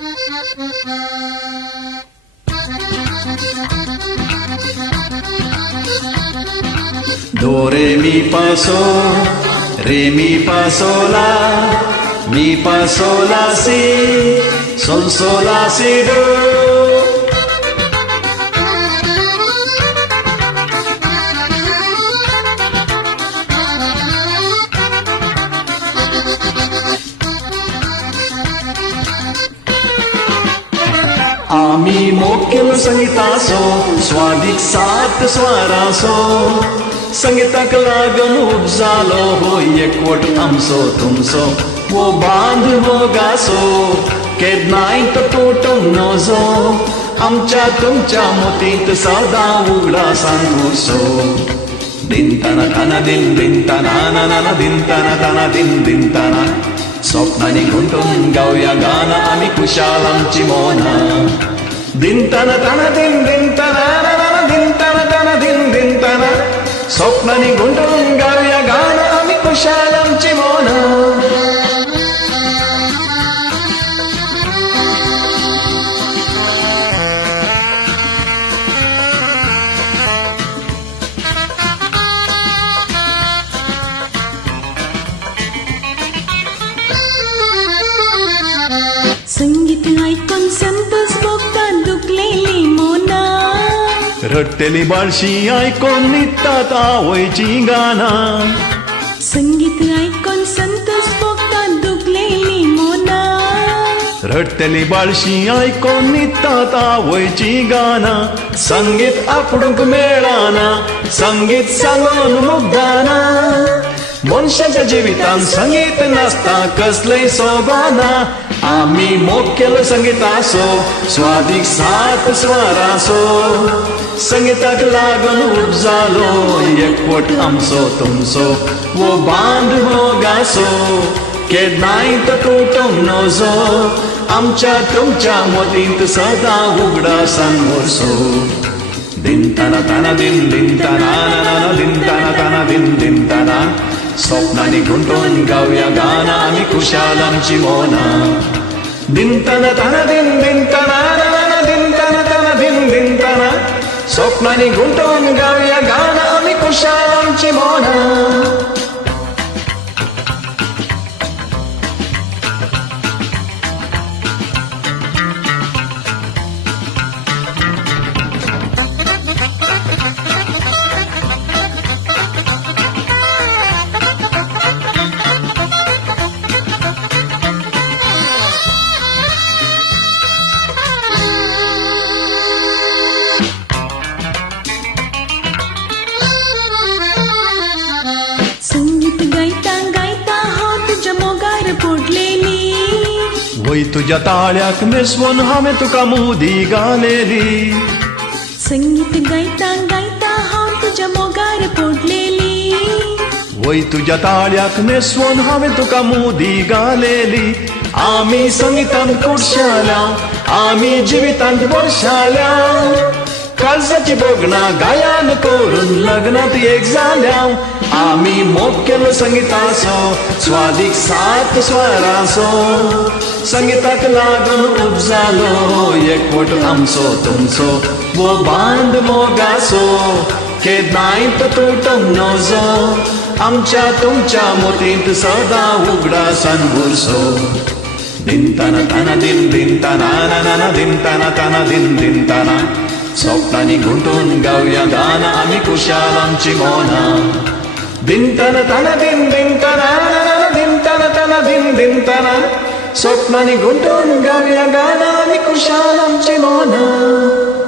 Do re mi fa sol, re mi fa sol la, mi fa sol la si, sol la si do. आम्ही मोकेल संगीतासो स्वादिक सात स्वारासो संगीताक लागून उपजालो हो एकवट आमचो तुमचो वो बांध हो गासो केदनाय तो तुटूंक नजो आमच्या तुमच्या मोतींत सदा उगडा सांगूसो दिन तना तना दिन दिन तना ना ना दिन तना तना दिन दिन तना स्वप्नांनी गुंतून गावया गाना आम्ही कुशाल आमची मोना दिन तना तना दिन दिन तना ना ना दिन तना तना दिन दिन तना स्वप्नांनी गुंतून गावया गाना आम्ही कुशाल आमची मोना संगीत ऐकून संतोष भोगतात दुखलेली मोना रडतेली बाळशी ऐकून निघतात आवयची गाना संगीत ऐकून संतोष भोगतात दुखलेली मोना रडतेली बाळशी ऐकून निघतात आवयची गाना संगीत आपणूक मेळाना संगीत सांगून मुग्धाना मनशाच्या जिवितान संगीत नासता कसलंय सोबाना आम्ही मोग केलो संगीतासो स्वादिक सात स्वारासो संगीताक लागून उपजालो एकवट आमचो तुमचो वो बांध हो गासो केदनाय तो तुटूंक नजो आमच्या तुमच्या मोतींत सदा उगडा सांगोरसो दिन तना तना दिन दिन तना ना ना दिन तना तना दिन दिन तना स्वप्नांनी गुंतून गावया गाना आम्ही कुशाल आमची मोना दिन तना तना दिन दिन तना ना ना दिन तना तना दिन दिन तना स्वप्नांनी गुंतून गावया गाना आम्ही कुशाल आमची मोना संगीत गायता गायता हांव तुझ्या मोगार पडलेली वय तुझ्या ताळ्याक मेसवून हांवें तुका मुदी घालेली संगीत गायता गायता हांव तुझ्या मोगार पडलेली वय तुझ्या ताळ्याक मेसवून हांवें तुका मुदी घालेली आमी संगीतांत कुडशाल्या आमी जिवितांत वर्षाल्या काळजाची बोगणा गायन करून लग्नात एक जाल्या आमी मोग केलो संगीतासो स्वादिक सात स्वारासो संगीताक लागून उपजालो एकवट आमचो तुमचो वो बांध मोगासो केदनाय तो तुटूंक नजो आमच्या तुमच्या मोतींत सदा उगडा सांगोरसो दिन तना तना दिन दिन तना ना ना दिन तना तना दिन दिन तना स्वप्नांनी गुंतून गावया गाना आम्ही कुशाल आमची मोना दिन तना तना दिन दिन तना ना ना दिन तना तना दिन दिन तना स्वप्नांनी गुंतून गावया गाना आम्ही कुशाल आमची मोना